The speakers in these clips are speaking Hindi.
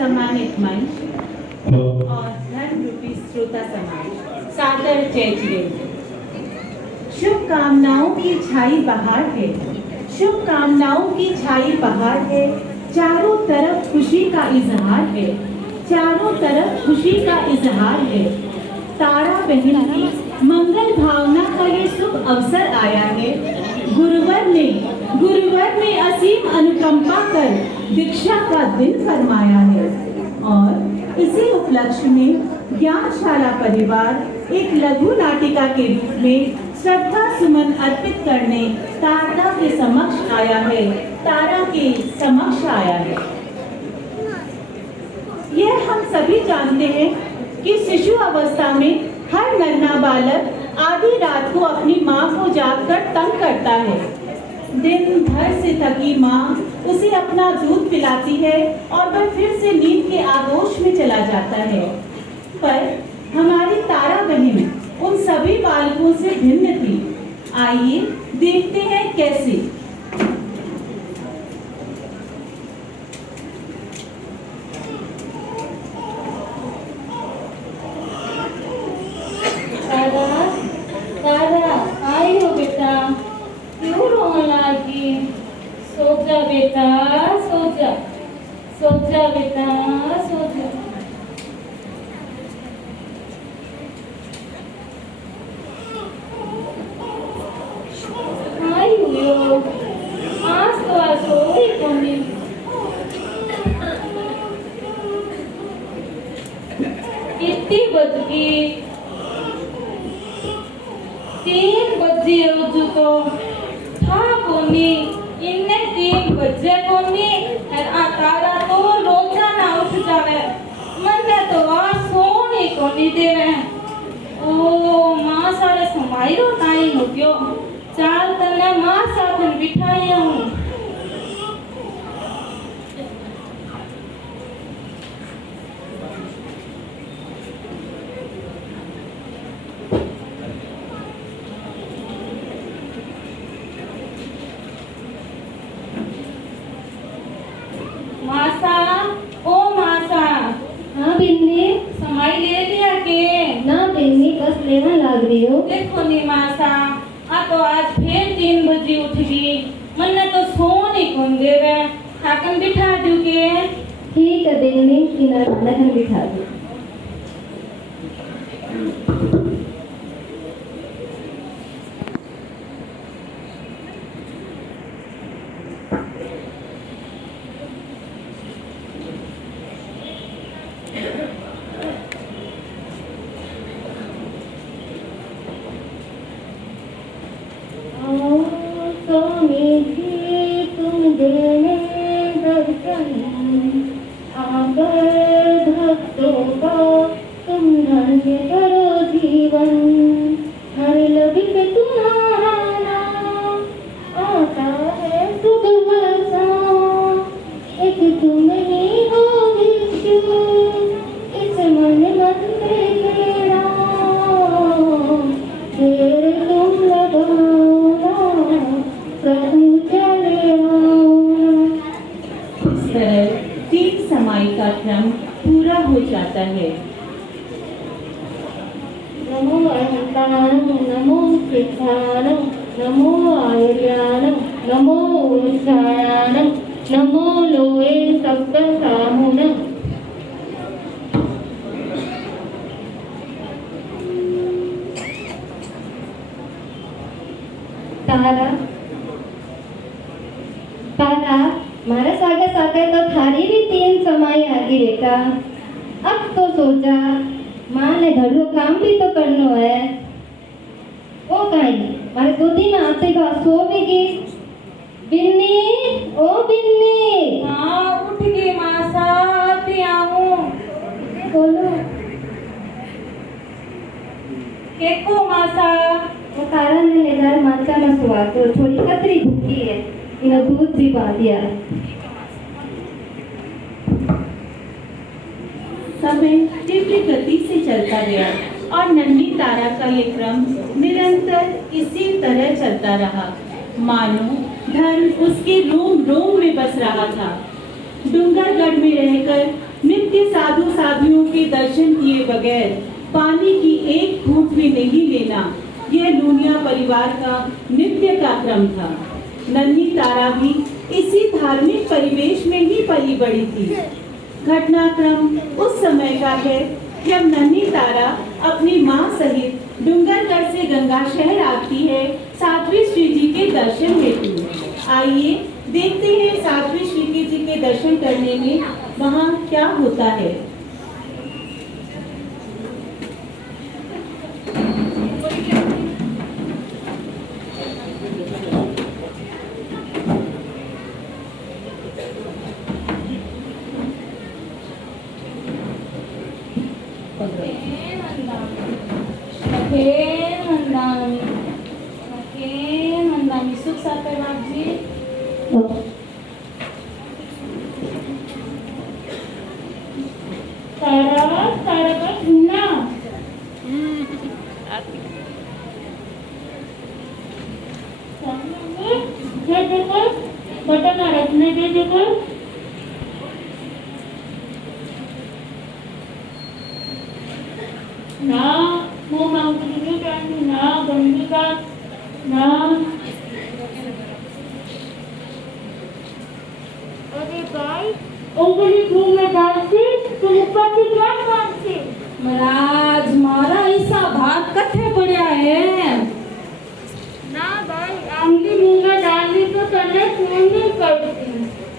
सम्मानित मंच और धर्म रूपी श्रोता समाज सादर जय जिनेंद्र। शुभकामनाओं की छाई बहार है, शुभकामनाओं की छाई बहार है, चारों तरफ खुशी का इजहार है, चारों तरफ खुशी का इजहार है। तारा बहन की मंगल भावना का ये शुभ अवसर आया है। गुरुवर ने असीम अनुकंपा कर दीक्षा का दिन फरमाया है और इसी उपलक्ष्य में ज्ञानशाला परिवार एक लघु नाटिका के रूप में श्रद्धा सुमन अर्पित करने तारा के समक्ष आया है। यह हम सभी जानते हैं कि शिशु अवस्था में हर नन्हा बालक आधी रात को अपनी माँ को जागकर तंग करता है। दिन भर से थकी माँ उसे अपना दूध पिलाती है और वह फिर से नींद के आगोश में चला जाता है। पर हमारी तारा बहन उन सभी बालकों से भिन्न थी। आइए देखते हैं कैसे। दादा आई हो बेटा, क्यों रोने लगी? सो जा बेटा, सो जा बेटा, सो जा। आई हुई हो, आज तो आज सो ही कोनी। कितनी बज गई? 3 बजे रोजू तो था कोनी, इन्हें 3 बजे कोनी आ तारा तो रोजाना उठ जावे, मन्ने तो आज सोनी कोनी देवे। ओ मां सारे समाइरो टाइम हो गयो, चाल तने मां साथ बिठाया हूं। मासा, ओ मासा। हाँ बिन्नी। समाई ले लिया के? ना बिन्नी, बस लेना लाग रही हो। देखो नी मासा, आ तो आज फिर 3 बजे उठ गई, मन्ने तो सोने कौन देवे। हाकन बिठा दूं के? ठीक है बिन्नी, इन्हें खाना बिठा दो। तुम दिल में दर्शन आकर भक्तों का तुम धन्य करो जीवन। हर लबी पे तुम्हारा नाम आता है सुबह सा, एक तुम ही हो विष्णु इस मन में तेरा, फिर तुम लगाना प्रभु चले आओ। इस तरह 3 समाई का क्रम पूरा हो जाता है। नमो अनंतानं, नमो सिद्धानं, नमो आयुर्यानं, नमो ऊर्जायानं, नमो लोए सप्त साहुनं। तारा, मारा सागे सागे तो थारी भी 3 समाई आ गई बेटा। अब तो सोचा माँ ने घर रो काम भी तो करनो है। ओ काई मारे गोदी में आते का सो भी गई। बिन्नी, ओ बिन्नी। हाँ उठ गई मासा, अभी आऊं। बोलो। केको मासा? वो तारा ने ले जा माचा में सुआ तो थोड़ी कतरी भूखी है, इन्हें दूध भी पा दिया। समय तीव्र गति से चलता गया और नन्ही तारा का ये क्रम निरंतर इसी तरह चलता रहा, मानो धर्म उसके रोम रोम में बस रहा था। डूंगरगढ़ में रहकर नित्य साधु साधुओं के दर्शन किए बगैर पानी की एक घूंट भी नहीं लेना, यह लूनिया परिवार का नित्य का क्रम था। नन्ही तारा भी इसी धार्मिक परिवेश में ही पली बड़ी थी। घटनाक्रम उस समय का है जब नन्ही तारा अपनी माँ सहित डूंगरगढ़ से गंगा शहर आती है साध्वी श्री जी के दर्शन हेतु। आइए देखते हैं साध्वी श्री जी के दर्शन करने में वहाँ क्या होता है। सुख साकर बाप जी। तारा तारा का सुनना ये देखो बटन आ रखने दे देखो। ना वो मांगने जानी ना गंदी का ना। अरे भाई उंगली मुंह में डालती तुम ऊपर की क्या मांगती? महाराज मारा ऐसा भाग कथे पड़ा है ना भाई, उंगली मुंह में डाली तो तने क्यों नहीं करती?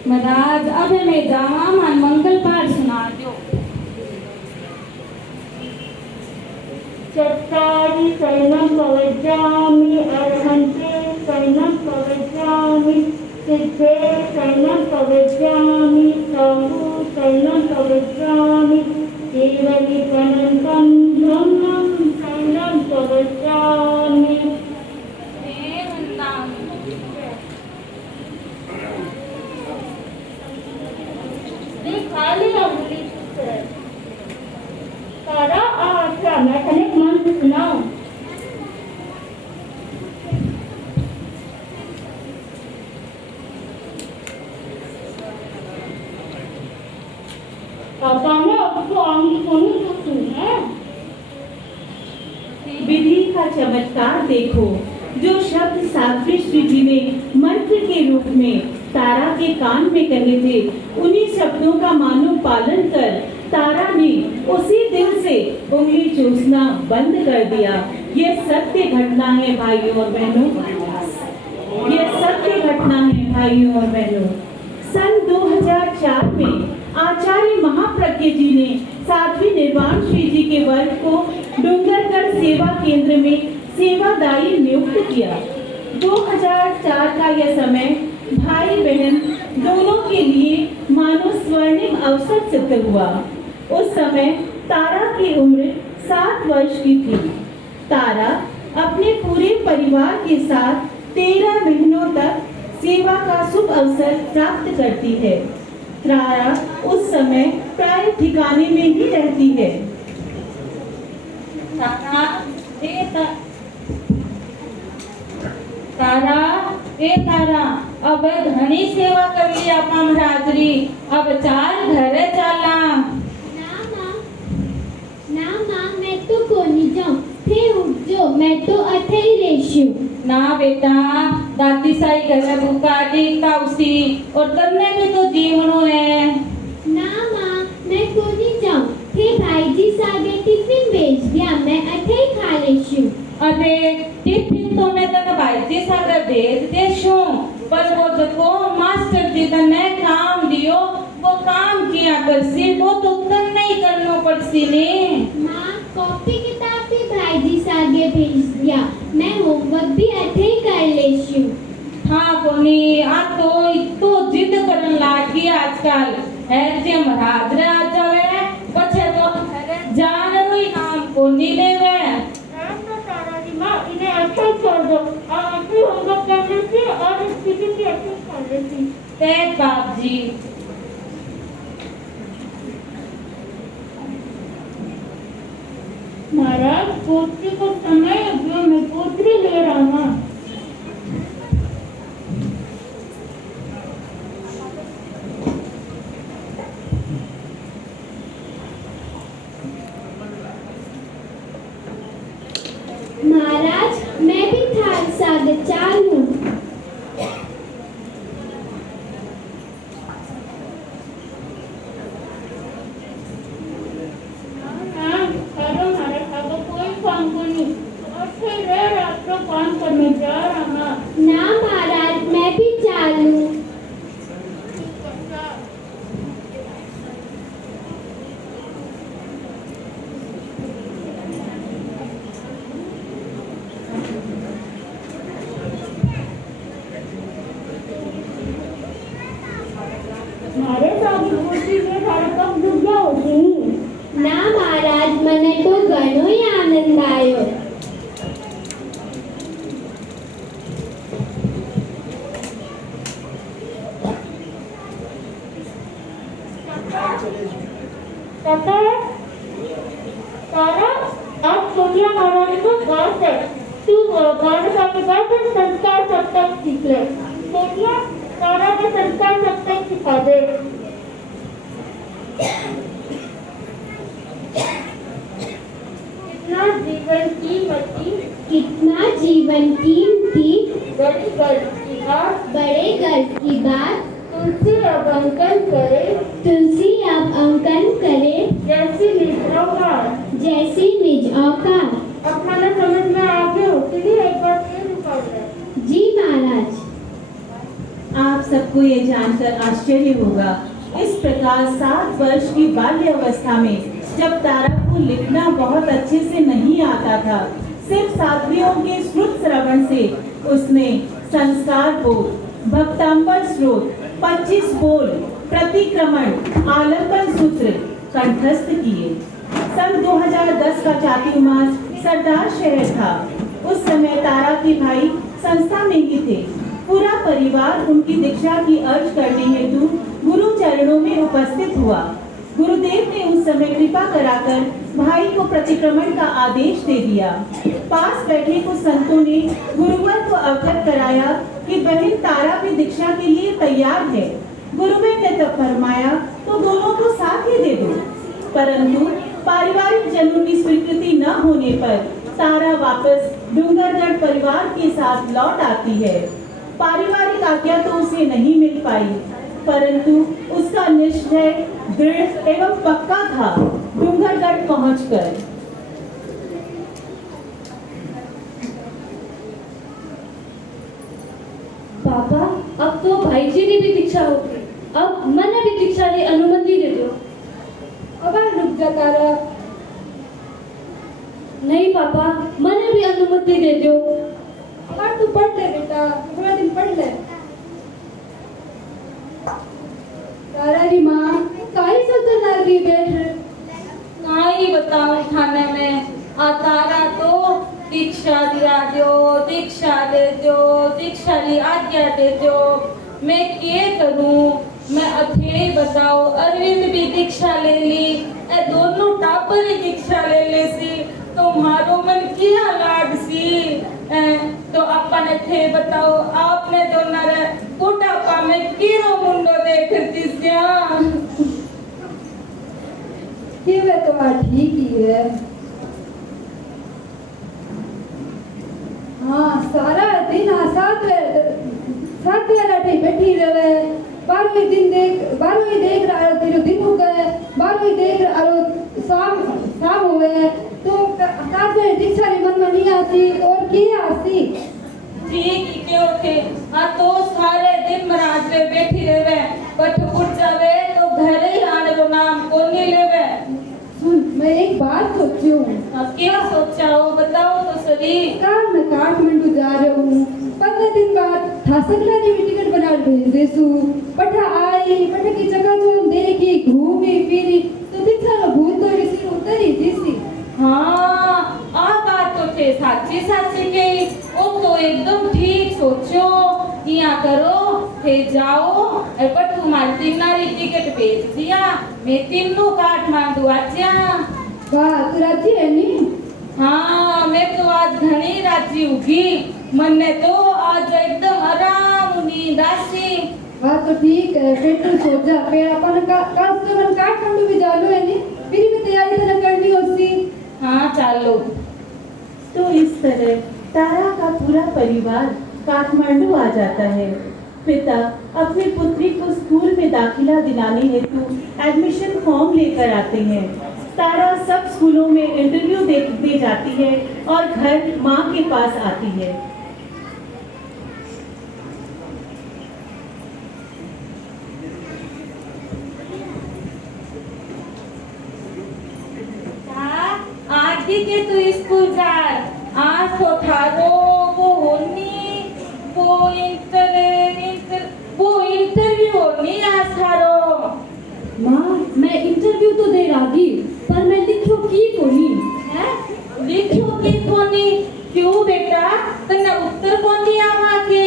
महाराज अब मैं जावा मान मंगल पाठ सुना दो। चत्तारि शरणं प्रवज्जामि अर्हन्ते शरणं प्रवज्जामि सिद्धे शरणं प्रवज्जामि शम्भु शरणं प्रवज्जामि केवलीपनन्तं ब्रह्मं शरणं प्रवज्जामि। खाली उंगली से तारा अच्छा मैं तने मंत्र सुनाऊं। पापा ने आपको आंगी सोनी तो सुनी है। विधि का चमत्कार देखो, जो शब्द साध्वी श्री जी ने मंत्र के रूप में तारा के कान में कहे थे, उन्हीं शब्दों का मानो पालन कर तारा ने उसी दिन से उंगली चूसना बंद कर दिया। ये सत्य घटना है भाइयों और बहनों, ये सत्य घटना है भाइयों और बहनों। सन 2004 में आचार्य महाप्रज्ञ जी ने साध्वी निर्वाण श्री जी के वर्ग को डूंगरगढ़ सेवा केंद्र में सेवादायी नियुक्त किया। 2004 का यह समय भाई बहन दोनों के लिए मानो स्वर्णिम अवसर सिद्ध हुआ। उस समय तारा की उम्र 7 वर्ष की थी। तारा अपने पूरे परिवार के साथ 13 महीनों तक सेवा का शुभ अवसर प्राप्त करती है। तारा उस समय प्राय ठिकाने में ही रहती है। तारा अब घनी सेवा कर लिया काम हाजरी, अब चाल घरे चला। ना माँ मैं तो कोनी जाऊं, थे उठ जो मैं तो अथे ही रेशू। ना बेटा दादी साई घर भूखा देखता उसी और तन्ने भी तो जीवनो है। ना माँ मैं कोनी जाऊं, थे भाई जी सागे टिफिन भेज दिया, मैं अथे ही खा लेशू। अरे टिफिन तो मैं तने भाई जी सागे भेज देशू, पर वो जो मास्टर जी ने काम दियो वो काम किया करसी, वो तो तन्ने ही करना पड़सी ने। माँ कॉपी किताब भी भाई जी सागे भेज दिया, मैं होमवर्क भी अथे ही कर लेशू। हाँ कोनी आ तो जिद करन लागी आजकल है जे महाराज रे आ जावे पछे तो जान रोई नाम कोनी लेवे। तो तारा जी माँ इन्हें अच्छा छोड़ दो, आप भी होमवर्क कर लेती और स्पीकिंग भी अच्छी कर लेती। तेज बाप जी महाराज पोत्री को समय जो मैं पोत्री ले रहा हूँ। તારાની ખુશીને તારે કમ દુખ્યા હોતી ના મહારાજ, મને તો ઘણોય આનંદ આવ્યો. तारा तारा आज सोनिया महारानी को घास है तू गाने सामने बैठ और संस्कार सप्ताह सीख ले सोनिया तारा के संस्कार सप्ताह सिखा दे कितना जीवन कीमती बड़ी घर की बात बड़े घर की बात तुलसी अब अंकन करे तुलसी अब अंकन करे जैसी मित्रों का जैसी निज औकात. अपना समझ में आगे हो चलिए एक बार फिर रिकॉर्ड है जी महाराज. आप सबको ये जानकर आश्चर्य होगा, इस प्रकार 7 वर्ष की बाल्य अवस्था में जब तारा को लिखना बहुत अच्छे से नहीं आता था, सिर्फ सात्वियों के श्रुत श्रवण से उसने संस्कार बोध, भक्तांबर स्रोत, 25 बोल, प्रतिक्रमण, आलंबन सूत्र कंठस्थ किए. सन 2010 का चातुर्मास सरदार शहर था. उस समय तारा के भाई संस्था में ही थे. पूरा परिवार उनकी दीक्षा की अर्ज करने हेतु गुरु चरणों में उपस्थित हुआ. गुरुदेव ने उस समय कृपा कराकर भाई को प्रतिक्रमण का आदेश दे दिया. पास बैठे कुछ संतों ने गुरुवर को अवगत कराया कि बहन तारा भी दीक्षा के लिए तैयार है. गुरुदेव ने तब फरमाया तो दोनों को साथ ही दे दो. परंतु पारिवारिक जनों की स्वीकृति न होने पर तारा वापस डूंगरगढ़ परिवार के साथ लौट आती है. पारिवारिक आज्ञा तो उसे नहीं मिल पाई, परंतु उसका निश्चय दृढ़ एवं पक्का था डूंगरगढ़ पहुंचकर. पापा, अब तो भाई जी ने भी दीक्षा होगी. अब मैंने भी दीक्षा की अनुमति दे दो. अब रुक जा तारा नहीं पापा, मैंने भी अनुमति दे दो. अब तू पढ़ ले बेटा थोड़ा दिन पढ़ ले तारा री माँ काई सत्तर नागरी बैठ काई बताऊं थाने में आ तारा तो दीक्षा दिया दो दीक्षा दे दो दीक्षा की आज्ञा दे दो. मैं क्या करूं? मैं अथे बताओ अरविंद भी दीक्षा ले ली, ए दोनों टापर ही दीक्षा ले ले सी, तो मारो मन किया लाड सी. तो अपन थे बताओ आपने दोनों रे बुढ़ापा में किरो मुंडो देखती सिया. कि वे तो बात ठीक ही है. हाँ सारा दिन साथ बैठी रहे. 12वें देख रहा है तेरे दिन हो गए 12वें देख रहा शाम हुए तो साथ में दीक्षा री मन में नहीं आती तो और क्या आती. ठीक ही क्यों थे हाँ तो सारे दिन महाराज रे बैठी रहे पठ उठ जावे तो घर ही आने को नाम कौन नहीं लेवे. सुन मैं एक बात सोची हूँ. क्या सोचा हो बताओ तो सही. कल मैं काठमांडू जा रहा हूँ 15 दिन बाद थासकला की भी टिकट बना भेज देसू. पठा आई पठा की जगह जो हम देखी घूमी फिरी तो दीक्षा का भूत तो इसी उतरी जैसी. हाँ आ बात तो थे साची के वो तो एकदम ठीक सोचो. यहाँ करो थे जाओ पर तुम्हारी तीनारी टिकट भेज दिया मैं तीनों काठमांडू आजा. वाह तू राजी है नी. हाँ मैं तो आज घनी राजी होगी. मन्ने तो आज एकदम आराम नींद आसी. वाह तो ठीक है फिर तू सो जा. फिर अपन काठमांडू भी जालो है नी फिर भी तैयारी तो करनी होती. हाँ चलो. तो इस तरह तारा का पूरा परिवार काठमांडू आ जाता है. पिता अपनी पुत्री को स्कूल में दाखिला दिलाने हेतु एडमिशन फॉर्म लेकर आते हैं. तारा सब स्कूलों में इंटरव्यू दे जाती है और घर माँ के पास आती है. आज ही के तू स्कूल जा. आज तो थारो वो होनी वो इंटरव्यू होनी आज थारो. माँ मैं इंटरव्यू तो दे रही पर मैं लिखो की कोनी है लिखो की कोनी क्यों बेटा तने उत्तर कोनी आवा के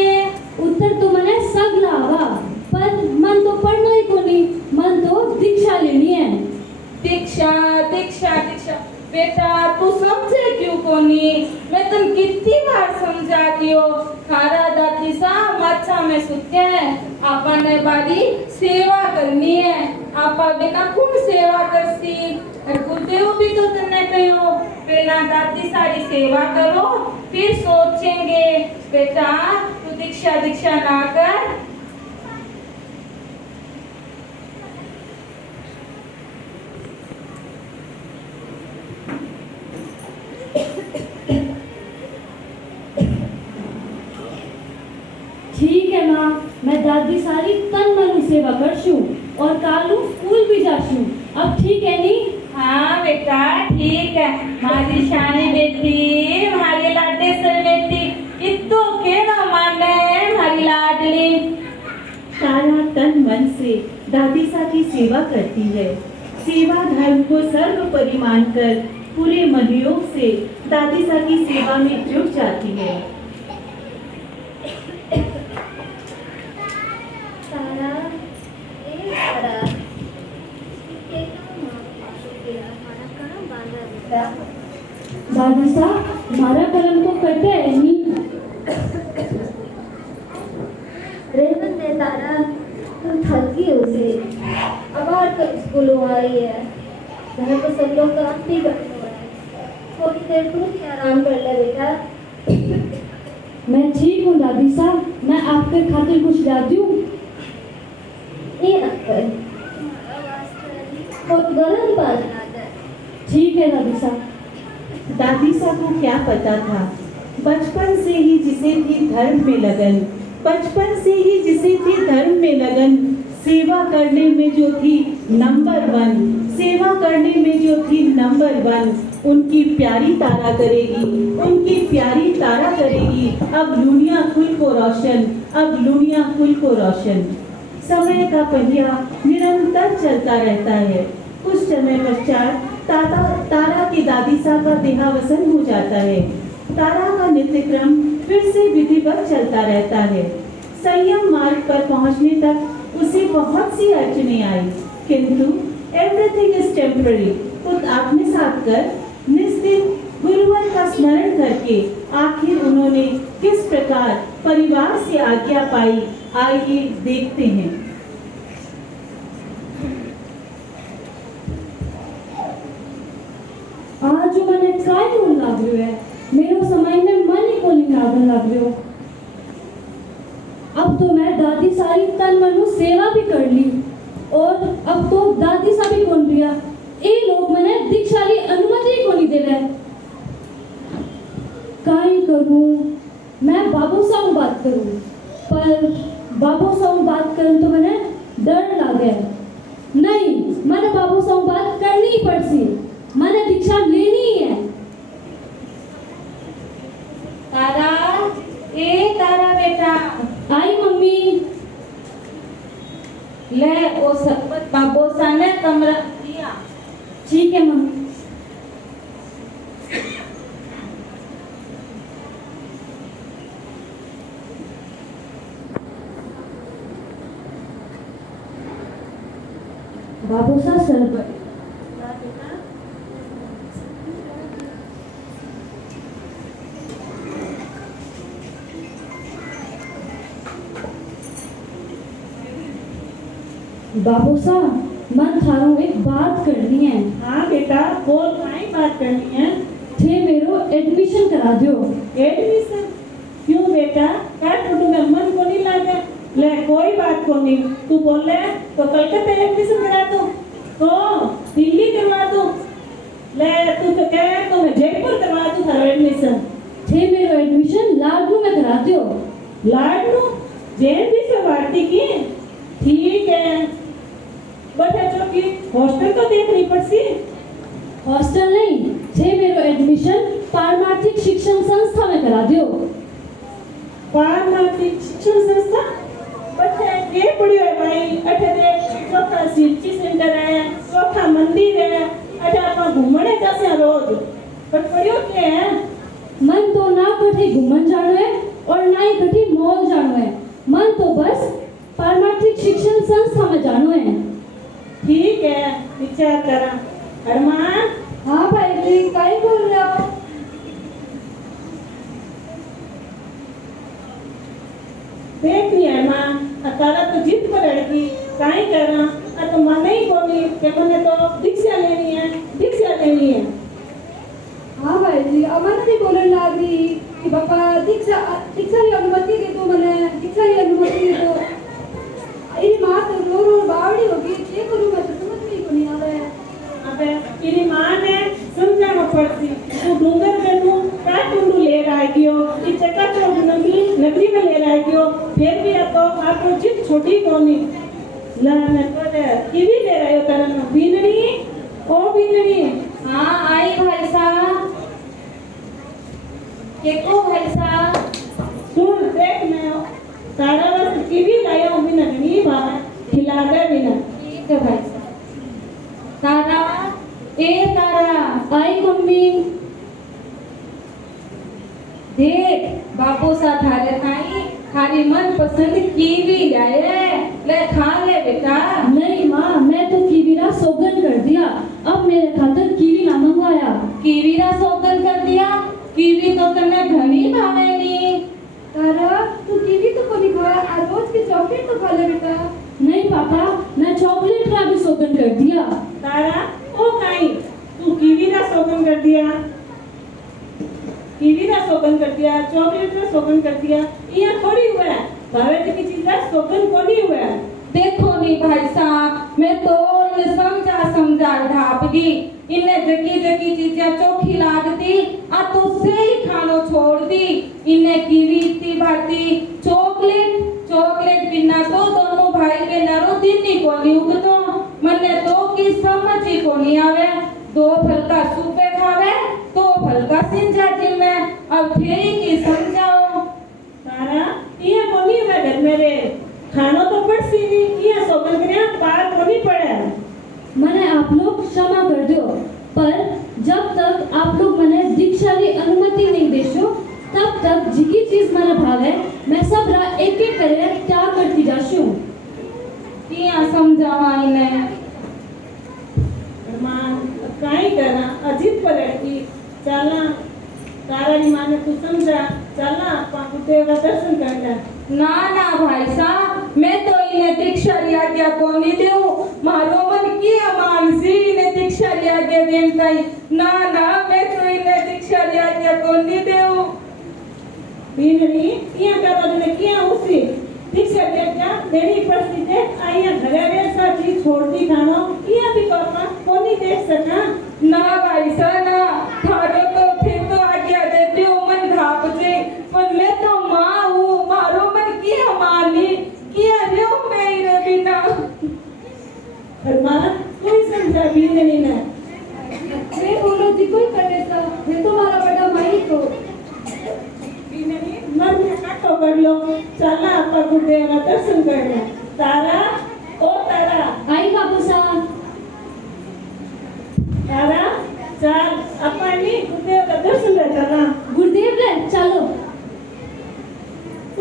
उत्तर तो मने सगला आवा पर मन तो पढ़ना ही कोनी मन तो दीक्षा लेनी है। दीक्षा दीक्षा दीक्षा बेटा तू समझे क्यों कोनी मैं तुम कितनी बार समझाती हो खारा दादी सा माचा में सुते हैं आपा ने बारी सेवा करनी है आपा बिना खूब सेवा करती और गुरुदेव भी तो तन्ने कहो पहला दादी सारी सेवा करो फिर सोचेंगे बेटा तू दीक्षा दीक्षा ना कर। ठीक है माँ मैं दादी सारी तन मन सेवा करशू और कालू स्कूल भी जाशू अब ठीक है नी। हाँ बेटा ठीक है हमारी शानी बेटी हमारी लाडली सर बेटी इतो के ना माने हमारी लाडली। तारा तन मन से दादी सा की सेवा करती है। सेवा धर्म को सर्वोपरि मानकर पूरे मनयोग से दादी सा की सेवा में जुट जाती है। तारा ए तारा के हमारा काम बांधा बेटा दादी सा हमारा कलम तो कटे है नी। रेवन ने तारा तुम थकी हो से अब और कल स्कूल आई है घर तो सब लोग काम भी करते हैं थोड़ी देर तू भी आराम कर ले बेटा। मैं ठीक हूँ दादी सा मैं आपके खातिर कुछ ला दूँ। ये रखकर और गरम पानी आ जाए। ठीक है दादी सा। दादी सा को क्या पता था बचपन से ही जिसे थी धर्म में लगन बचपन से ही जिसे थी धर्म में लगन सेवा करने में जो थी नंबर 1 सेवा करने में जो थी नंबर 1 उनकी प्यारी तारा करेगी उनकी प्यारी तारा करेगी अब लुनिया कुल को रोशन अब लुनिया कुल को रोशन। समय का पहिया निरंतर चलता रहता है। कुछ समय पश्चात तारा की दादी सा का देहावसन हो जाता है। तारा का नित्यक्रम फिर से विधिवत चलता रहता है। संयम मार्ग पर पहुंचने तक उसे बहुत सी अड़चनें आई किंतु एवरीथिंग इज टेम्पररी खुद आत्मसात कर निस्दिन गुरुवर का स्मरण करके आखिर उन्होंने किस प्रकार परिवार से आज्ञा पाई आइए देखते हैं। आज जो मैंने काय होने लग रही है मेरो समय में मन ही को नहीं लागन लग रही हो। अब तो मैं दादी सारी तन मनु सेवा भी कर ली और अब तो दादी सा भी कौन रिया ये लोग मैंने दीक्षा ली अनुमति को नहीं दे रहे काई करूं मैं बाबू सा बात करूं पर बाबू सा बात करूं तो मैंने डर लगे नहीं मैंने बाबू सा बात करनी ही पड़सी मैंने दीक्षा लेनी ही है। तारा ए तारा बेटा आई मम्मी ले ओ सरबत बाबोसा ने कमरा दिया। ठीक है मम्मी। बाबूसा सरबत बाबूसा मन थारो एक बात करनी है। हाँ बेटा बोल काई बात करनी है। थे मेरो एडमिशन करा दो। एडमिशन क्यों बेटा क्या तुम्हें मन को नहीं लगे ले कोई बात को नहीं तू बोल ले तो कलकत्ता एडमिशन करा दो तो दिल्ली करवा दो ले तू तो कह तो मैं जयपुर करवा दूं थारा एडमिशन। थे मेरो एडमिशन लाडनू में करा दो। लाडनू जैन भी से भारती की ठीक है बट जो कि हॉस्टल तो देखनी पड़सी। हॉस्टल नहीं थे मेरो एडमिशन पारमार्थिक शिक्षण संस्था में करा दो। पारमार्थिक शिक्षण संस्था बट के पड़ियो है भाई अठे देख चौथा शिवजी सेंटर है चौथा मंदिर है अठे आपा घूमने जासे रोज पर पड़ियो के है मन तो ना कठी घूमन जानो है और ना ही कठी मॉल जानो है। मन तो बस पारमार्थिक शिक्षण संस्था में जानो है। ठीक है विचार करा अरमान। हाँ भाई जी, काई बोल रहे हो? देखनी है मां अतारा तो जिद पर लड़की काई करा आ तो माने ही कोनी के मने तो दीक्षा लेनी है। हाँ भाई जी, अमन भी बोलने लग रही कि पापा दीक्षा की अनुमति दे दो, मैंने दीक्षा की अनुमति दे दो। अरे माँ तो रो रो बावड़ी होगी, ये करूँ मैं तो समझ में ही नहीं आ रहा है। अबे तेरी मां ने समझाना पड़ती तू डूंगर पे तू का टुंडू ले रहा है क्यों ये चक्का चौक नगरी में ले रहा है क्यों फिर भी अब तो आपको जिद छोटी कोनी ला मैं तो कीवी ले रहा है तरन बीनरी ओ बीनरी। हाँ आई भाई साहब देखो भाई साहब सुन देख मैं तारा बस कीवी लाया हूं बिना नहीं बाबा खिला दे बिना। ठीक है भाई साहब। तारा ए तारा आई मम्मी। देख बापू सा थारे ताई थारी मन पसंद कीवी लाए ले खा ले बेटा। नहीं माँ, मैं तो कीवीरा सौगन कर दिया, अब मेरे खातर कीवी ना मंगवाया। कीवी ना सौगन कर दिया, कीवी तो तने घनी भावेनी। तारा तू कीवी तो को नहीं खाया, आज रोज की चॉकलेट तो खा ले बेटा। नहीं पापा, मैं चॉकलेट का भी सौगन कर दिया। तारा ओ काई तू कीवी ना सौगन कर दिया, कीवी ना सौगन कर दिया, चॉकलेट ना सौगन कर दिया, ये थोड़ी हुआ है भावे की चीज का सौगन को नहीं हुआ है। देखो नहीं भाई साहब, मैं तो समझा ढाप दी इन्हें जकी चीजें चोखी लागती आ तो से ही खानो छोड़ दी। इन्हें कीवी इतनी भारती चॉकलेट बिना तो दोनों भाई बहनों दिन ही को नहीं उगतो। मने तो की समझ ही को नहीं आवे, दो फलका सूपे खावे तो फलका सिंजा जी में अब फिर की समझाओ। तारा ये को नहीं हुआ घर मेरे खानो तो पड़ सी नहीं ये सौगन करे पार को नहीं पड़े। मने आप लोग क्षमा कर दो, पर जब तक आप लोग मने दीक्षा की अनुमति नहीं देशो तब तक जिकी चीज मने भावे मैं सब रा एक एक करे क्या करती जाशू। किया समझावा इन्हें मां काई करना अजीत पर लड़की चला तारा री मां ने तू समझा चला पापू देव का दर्शन करना। ना भाई साहब, मैं तो इन्हें दीक्षा री आज्ञा को नहीं दूं। मारो मन की अमान सी इन्हें दीक्षा री आज्ञा देन ताई। ना मैं तो इन्हें दीक्षा री आज्ञा को नहीं दूं। बीनरी ये करा ने किया उसी दीक्षा री आज्ञा देनी पड़ती है आया घरे रे सा चीज छोड़ती खानो ये भी पापा को नहीं देख सका। ना भाई साहब ना, थारो तो फिर तो आज्ञा देती हूँ मन ढाप से, पर मैं तो माँ हूँ, मारो मन की हमारी किया रे मेरे बिना। और मां कोई समझा बीनरी ने मैं बोलो जी कोई कर लेता, ये तो हमारा बड़ा भाई तो। बीनरी मन में काटो कर लो चला आपा गुरुदेव का दर्शन करना। तारा ओ तारा आई बाबू साहब। तारा चल अपनी गुरुदेव का दर्शन करना। गुरुदेव रे चलो।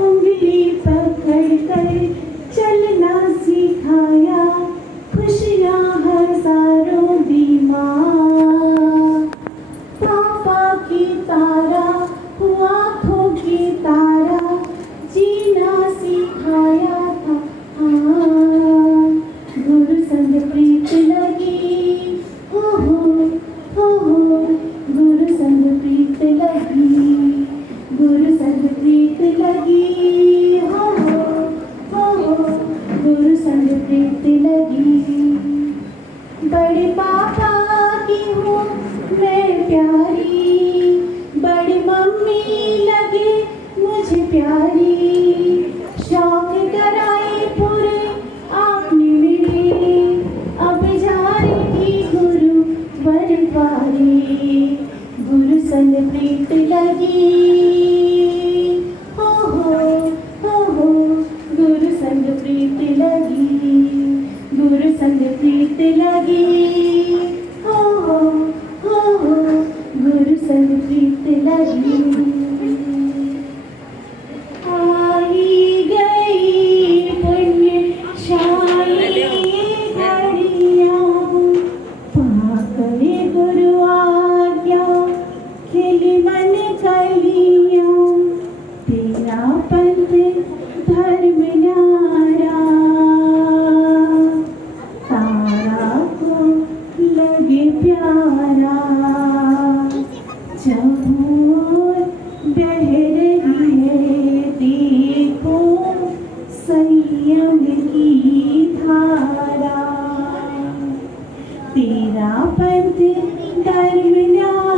उंगली पकड़ कर चलना सिखाया खुशियाँ हजारों दी माँ। पापा की तारा हुआ खो की तारा जीना सिखाया था। हाँ गुरु संग प्रीत लगी हो गुरु संग प्रीत लगी, गुरु संग प्रीत लगी हो गुरु संग प्रीत लगी। बड़े पापा की हूँ मैं प्यारी, बड़ी मम्मी लगे मुझे प्यारी। शौक कराए पूरे आपने मेरे, अब जा रही गुरु बरवारी। गुरु संग प्रीत लगी हो गुरु संग प्रीत पैंती दरमियान